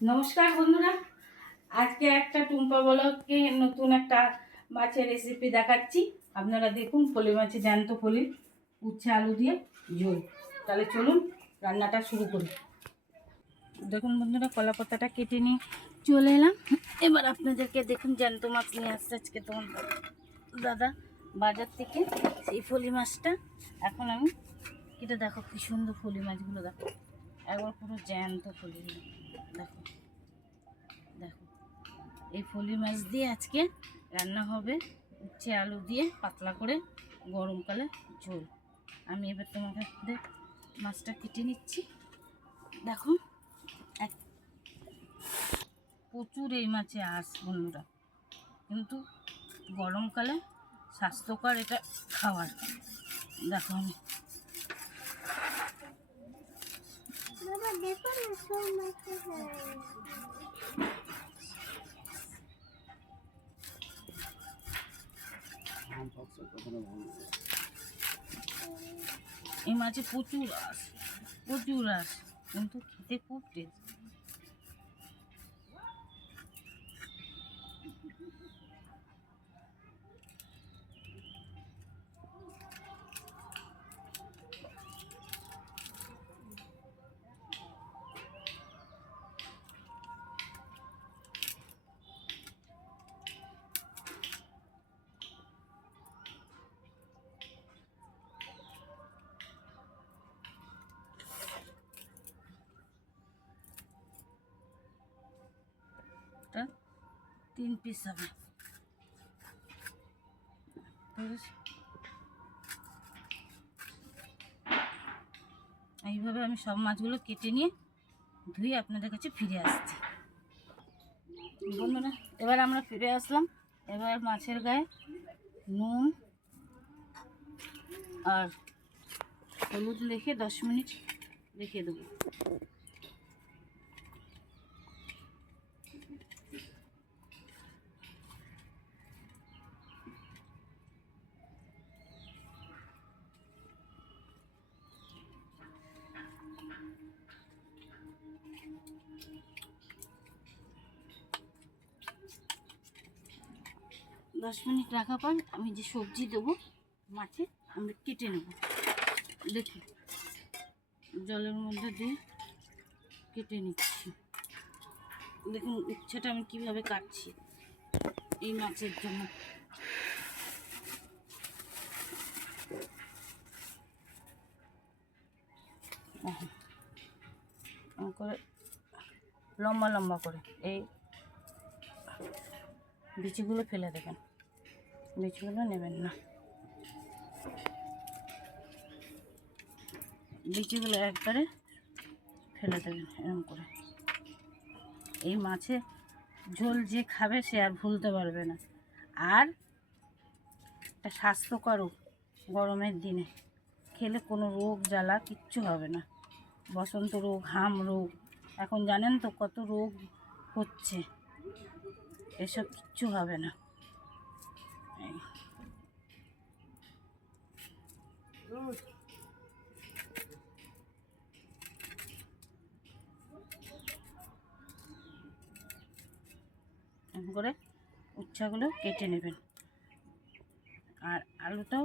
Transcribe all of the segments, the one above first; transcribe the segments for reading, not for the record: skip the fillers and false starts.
নমস্কার বন্ধুরা, আজকে একটা টুম্পা ব্লগকে নতুন একটা মাছের রেসিপি দেখাচ্ছি। আপনারা দেখুন, ফলি মাছের জ্যান্ত ফলি উচ্ছে আলু দিয়ে ঝোল। তাহলে চলুন রান্নাটা শুরু করি। দেখুন বন্ধুরা, কলা পাতাটা কেটে নিয়ে চলে এলাম। এবার আপনাদেরকে দেখুন, জ্যান্ত মাছ নিয়ে আসছে আজকে তোমার দাদা বাজার থেকে, সেই ফলি মাছটা এখন আমি এটা দেখো কি সুন্দর ফলি মাছগুলো, দেখো একবার পুরো জ্যান্ত ফলি। দেখো দেখো এই ফলি মাছ দিয়ে আজকে রান্না হবে উচ্ছে আলু দিয়ে পাতলা করে গরমকালে ঝোল। আমি এবার তোমাদের মাছটা কেটে নিচ্ছি। দেখো প্রচুর এই মাছে আঁশ বন্ধুরা, কিন্তু গরমকালে স্বাস্থ্যকর এটা খাবার। দেখো আমি এই মাছে প্রচুর আঁশ, কিন্তু খেতে খুব টেস্ট। এটা 3 পিস হবে। এইভাবে আমি সব মাছগুলো কেটে নিয়ে ধুয়ে আপনাদের কাছে ফিরে আসছি বন্ধুরা। এবার আমরা ফিরে আসলাম। এবার মাছের গায়ে নুন আর হলুদ রেখে 10 মিনিট রেখে দেবো। 10 মিনিট রাখা পর আমি যে সবজি দেবো মাছে আমরা কেটে নেব। দেখি জলের মধ্যে দিয়ে কেটে নিচ্ছি। দেখুন উচ্ছেটা আমি কিভাবে কাটছি এই মাছের জন্য। করে লম্বা লম্বা করে এই বিচিগুলো ফেলে দেবেন, বিচিগুলো নেবেন না, বিচিগুলো একবারে ফেলে দেবেন এরকম করে। এই মাছে ঝোল যে খাবে সে আর ভুলতে পারবে না। আর এটা স্বাস্থ্যকরও, গরমের দিনে খেলে কোনো রোগ জ্বালা কিচ্ছু হবে না। বসন্ত রোগ, হাম রোগ, এখন জানেন তো কত রোগ হচ্ছে, এসব কিচ্ছু হবে না। এরকম করে উচ্ছেগুলো কেটে নেবেন, আর আলুটাও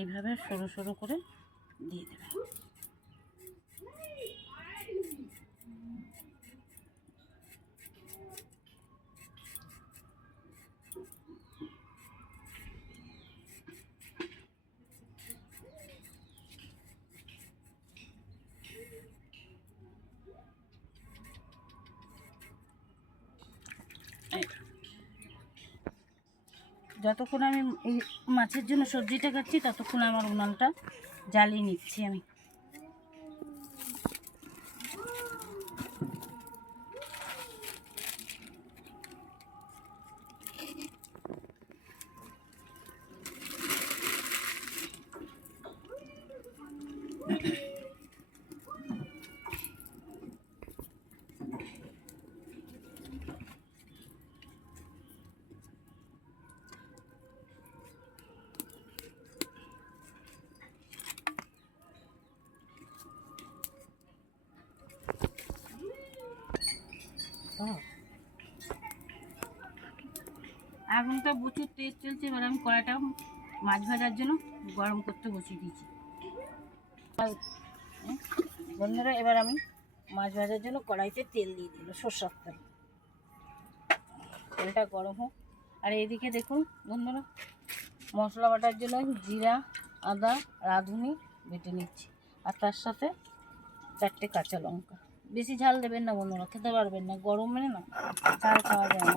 এইভাবে সরু সরু করে দিয়ে দেবেন। যতক্ষণ আমি এই মাছের জন্য সবজিটা কাটছি ততক্ষণ আমার উনানটা জ্বালিয়ে নিচ্ছি আমি। হালকা হবে। আগুনটা প্রচুর তেজ চলছে। এবার আমি কড়াইটা মাছ ভাজার জন্য গরম করতে বসিয়ে দিয়েছি। বন্ধুরা, এবার আমি মাছ ভাজার জন্য কড়াইতে তেল দিয়ে দিল, সরষের তেল। তেলটা গরম হোক। আর এইদিকে দেখুন বন্ধুরা, মশলা বাটার জন্য জিরা, আদা, রাঁধুনি বেটে নিচ্ছি। আর তার সাথে 4টে কাঁচা লঙ্কা। বেশি ঝাল দেবেন না বন্ধুরা, খেতে পারবেন না, গরমে না ঝাল খাওয়া যায় না।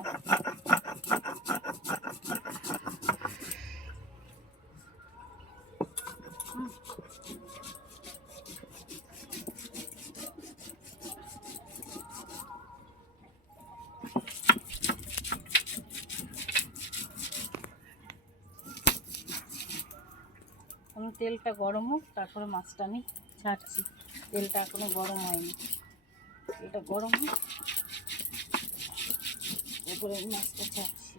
আমি তেলটা গরম হোক, তারপরে মাছটা আমি ছাড়ছি। তেলটা এখনো গরম হয়নি, তেলটা গরম হোক, এরপরে মাছটা ছাড়ছি।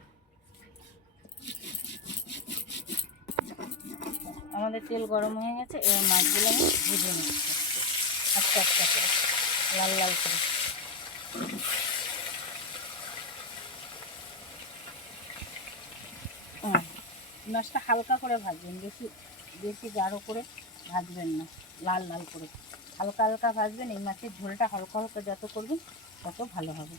আমাদের তেল গরম হয়ে গেছে। এবার মাছগুলো আমি ভেজে নিচ্ছি আস্তে আস্তে করে, লাল লাল করে। মাছটা হালকা করে ভাজবেন, বেশি বেশি গাঢ় করে ভাজবেন না, লাল লাল করে হালকা হালকা ভাজবেন। এই মাছের ঝোলটা হালকা হালকা যত করবেন তত ভালো হবে।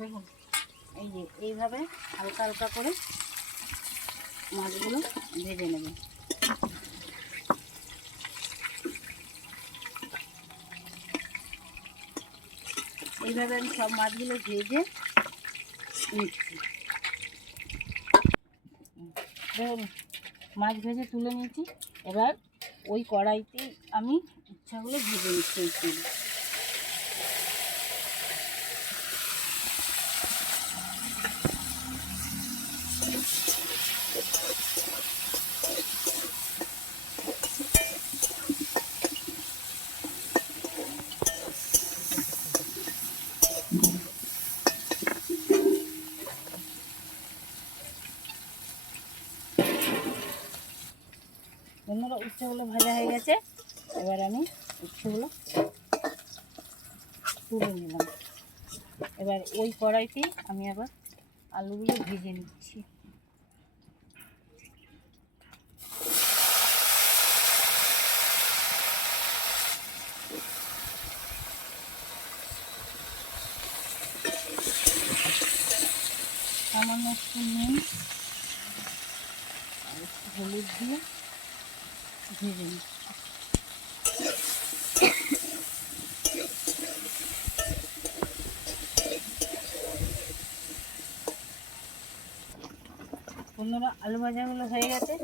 দেখুন, এই যে এইভাবে হালকা হালকা করে মাছগুলো ভেজে নেবেন। এইভাবে আমি সব মাছগুলো ভেজে নিচ্ছি। দেখুন, মাছ ভেজে তুলে নিয়েছি। এবার ওই কড়াইতেই আমি উচ্ছেগুলো ভেজে নিচ্ছি। এই তেল বন্ধুরা, উচ্ছেগুলো ভাজা হয়ে গেছে। এবার আমি উচ্ছেগুলো তুলে নিলাম। এবার ওই কড়াইতেই আমি আবার আলুগুলো ভেজে নিচ্ছি। সামান্য একটু নুন আর একটু হলুদ দিয়ে ভেজে নিচ্ছি। বন্ধুরা, আলু ভাজাগুলো হয়ে গেছে।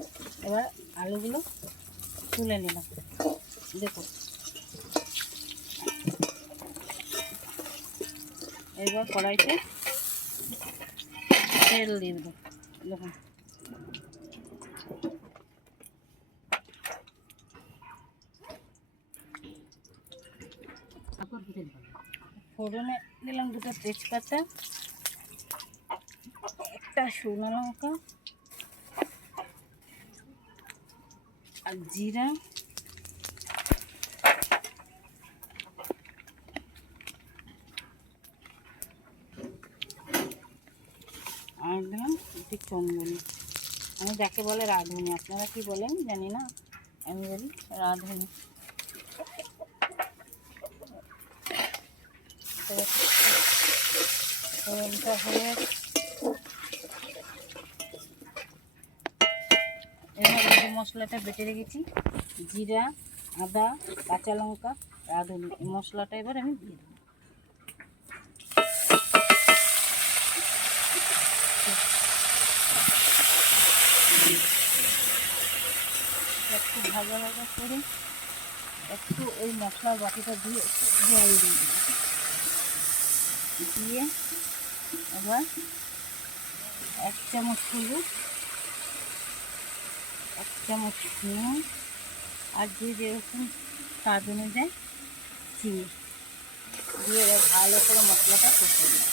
এবার আলুগুলো তুলে নিলাম। দেখুন, এবার কড়াইতে তেল দিয়ে দেবো। দেখুন, ফোড়নে দিলাম 2টো তেজপাতা, একটা শুকনো লঙ্কা আর জিরা, আর দিলাম একটু চন্দন। আমি যাকে বলে রাঁধুনি, আপনারা কি বলেন জানি না, আমি বলি রাঁধুনি। ফোড়নটা হয়ে এবার যে মশলাটা বেটে রেখেছি, জিরা, আদা, কাঁচা লঙ্কা, রাঁধুনি, এই মশলাটা এবার আমি দিয়ে দেবো। একটু ভাজা ভাজা করে একটু ওই মশলার বাটিটা দিয়ে একটু জল দিয়ে দিলাম, দিয়ে এবার 1 চামচ হলুদ, 1 চামচ নুন, আর যেরকম স্বাদ অনুযায়ী চিনি দিয়ে এবার ভালো করে মশলাটা কষে নিই।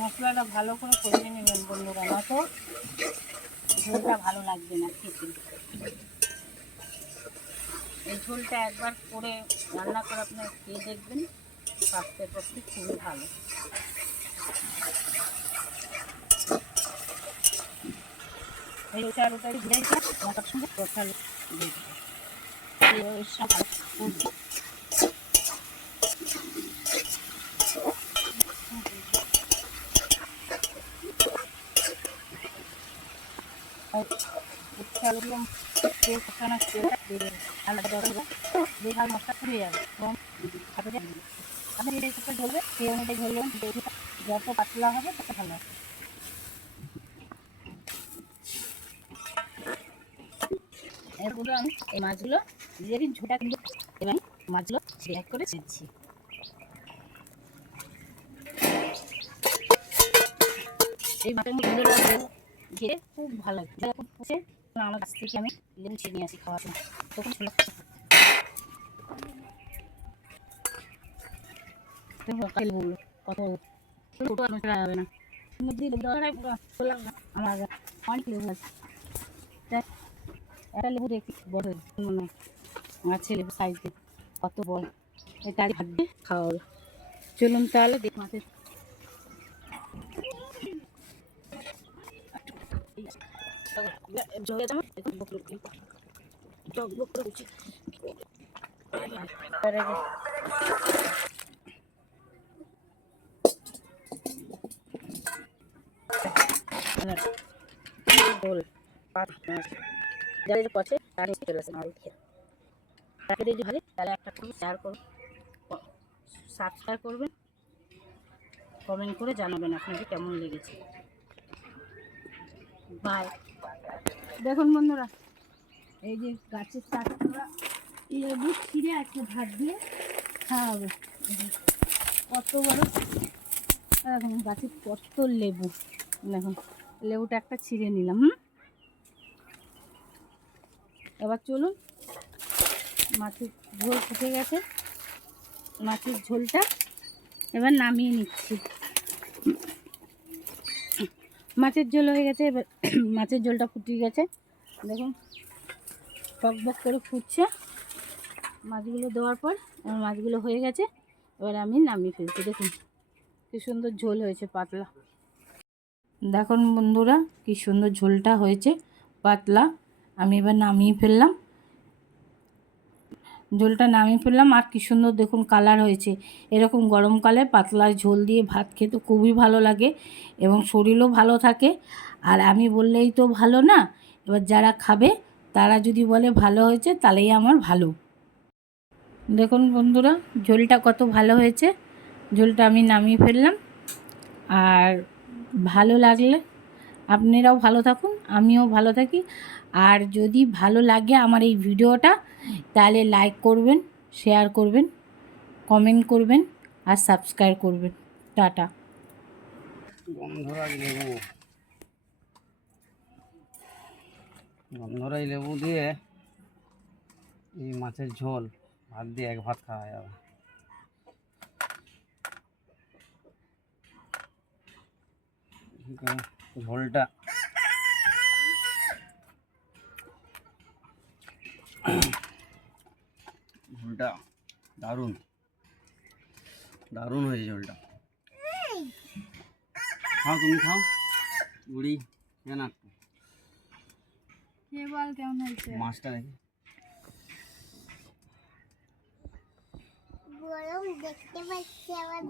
মশলাটা ভালো করে কষে নেবেন বন্ধুরা, নয়তো ঝোলটা ভালো লাগবে না খেতে। এই ঝোলটা একবার করে রান্না করে আপনারা খেয়ে দেখবেন, স্বাস্থ্যের পক্ষে খুবই ভালো। এই আলুটা দিয়ে মশলার সঙ্গে কষালো দিয়ে আলুগুলো কষানো আলাদা দিয়ে ভালো মশলা পুড়ে যাবে এবং হাতে আপনি যে ঝরবে সেই অনুযায়ী ঝরলেন, যত পাতলা হবে তত ভালো হবে। এরপরে আমি এই মাছগুলো দিয়ে দিন ঝোটা, কিন্তু এবার মাছগুলো এক করে ছেড়েছি। এই মাছের মধ্যে ঘিরে খুব ভালো লাগে, খুব পুষে আমার কাছ থেকে আমি লেবু ছিঁড়ে নিয়ে আসি খাওয়ার সময়, তখন ছিল লেবুগুলো কত ছোটো আর মেশা যাবে না, আমার অনেক লেবু আছে, একটা লেবু দেখি বড় মনে আছে লেবু সাইজ কত বড়, এটা হাত দিয়ে খাওয়া হবে। চলুন তাহলে দেখ মাছের যারা পছে তারা চলে আসেন আমাদের খেয়ে যদি ভালো তাহলে একটা শেয়ার করুন, সাবস্ক্রাইব করবেন, কমেন্ট করে জানাবেন আপনাকে কেমন লেগেছে। বাই। দেখুন বন্ধুরা, এই যে গাছের চারটা লেবু ছিঁড়ে আজকে ভাত দিয়ে খাওয়া হবে। কত বড় এখন গাছের কত লেবু, দেখুন লেবুটা একটা ছিঁড়ে নিলাম। এবার চলুন, মাছের ঝোল ফুটে গেছে, মাছের ঝোলটা এবার নামিয়ে নিচ্ছি। মাছের ঝোল হয়ে গেছে, এবার মাছের ঝোলটা ফুটিয়ে গেছে, দেখুন টকবক করে ফুটছে। মাছগুলো দেওয়ার পর মাছগুলো হয়ে গেছে, এবার আমি নামিয়ে ফেলছি। দেখুন কি সুন্দর ঝোল হয়েছে পাতলা। দেখুন বন্ধুরা কি সুন্দর ঝোলটা হয়েছে পাতলা, আমি এবার নামিয়ে ফেললাম, ঝোলটা নামিয়ে ফেললাম। আর কি সুন্দর দেখুন কালার হয়েছে, এরকম গরমকালে পাতলা ঝোল দিয়ে ভাত খেতে খুবই ভালো লাগে এবং শরীরও ভালো থাকে। আর আমি বললেই তো ভালো না, এবার যারা খাবে তারা যদি বলে ভালো হয়েছে তাহলেই আমার ভালো। দেখুন বন্ধুরা ঝোলটা কত ভালো হয়েছে, ঝোলটা আমি নামিয়ে ফেললাম। আর ভালো লাগলে আপনারাও ভালো থাকুন, আমিও ভালো থাকি। আর যদি ভালো লাগে আমার এই ভিডিওটা তাহলে লাইক করবেন, শেয়ার করবেন, কমেন্ট করবেন আর সাবস্ক্রাইব করবেন। টাটা। গন্ধরাই লেবু দিয়ে এই মাছের ঝোল ভাত দিয়ে এক ভাত খাওয়া যাবে। ঝোলটা ঝোলটা দারুণ দারুণ হয়েছে ঝোলটা। খাও তুমি খাও বুড়ি, না বল কেমন হয়েছে মাছটা দেখি।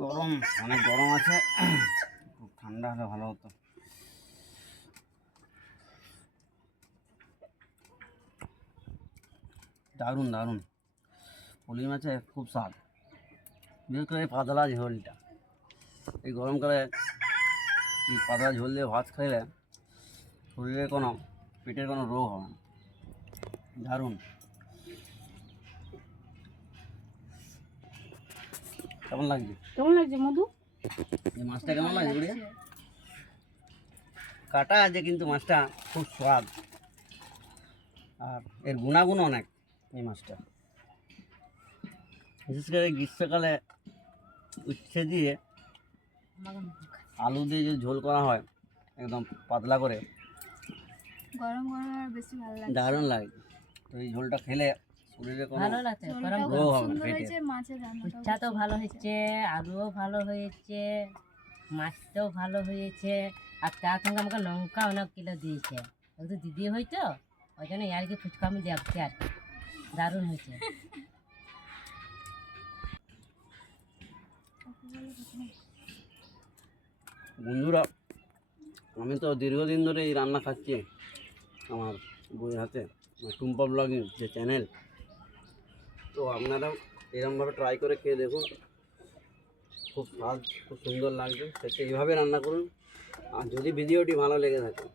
গরম অনেক গরম আছে, খুব ঠান্ডা হলে ভালো হতো। দারুণ দারুণ, পলি মাছের খুব স্বাদ, বিশেষ করে পাতলা ঝোলটা। এই গরমকালে এই পাতলা ঝোল দিয়ে ভাত খাইলে শরীরে কোনো পেটের কোনো রোগ হবে না। দারুণ। কেমন লাগছে কেমন লাগছে মধু? এই মাছটা কেমন লাগছে বুড়িয়া? কাটা আছে কিন্তু মাছটা খুব স্বাদ, আর এর গুণাগুণ অনেক এই মাছটা। বিশেষ করে গ্রীষ্মকালে উচ্ছে দিয়ে আলু দিয়ে যদি ঝোল করা হয় একদম পাতলা করে, গরম গরম আর বেশি ভালো লাগে। দারুণ লাগে। তো এই ঝোলটা খেলে শরীরে কোনো ভালো লাগছে, গরম রোগ গরম। হবে না সুন্দর পেটে। হয়েছে, মাছের রান্নাটাও উচ্ছা তো ভালো হয়েছে, আলুও ভালো হয়েছে, মাছটাও ভালো হয়েছে, আর তার সঙ্গে আমাকে লঙ্কা অনেক কিলো দিয়েছে। একটু দিদি হয়তো ওই জন্য আর কি ফুচকা আমি দেখছি আর কি। দারুণ হয়েছে। বন্ধুরা, আমি তো দীর্ঘদিন ধরে এই রান্না খাচ্ছি আমার বইয়ের হাতে, টুম্পা ব্লগিং যে চ্যানেল। তো আপনারাও এরকমভাবে ট্রাই করে খেয়ে দেখুন, খুব স্বাদ, খুব সুন্দর লাগবে। সেটা এইভাবে রান্না করুন। আর যদি ভিডিওটি ভালো লেগে থাকে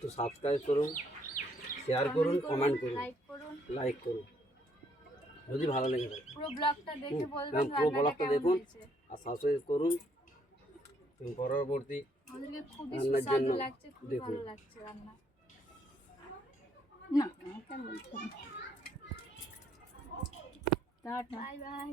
তো সাবস্ক্রাইব করুন, শেয়ার করুন, কমেন্ট করুন, লাইক করুন। লাইক করুন যদি ভালো লেগে থাকে। পুরো ব্লগটা দেখে বলবেন হ্যাঁ, পুরো রান্নাটা ব্লগটা কেমন দেখুন হয়েছে। আর সাবস্ক্রাইব করুন। পরবর্তী আমাদেরকে খুবই রান্নার সুস্বাদু জন্য লাগছে, খুবই দেখুন। ভালো লাগছে রান্না। না, কেন বলছো? Bye bye.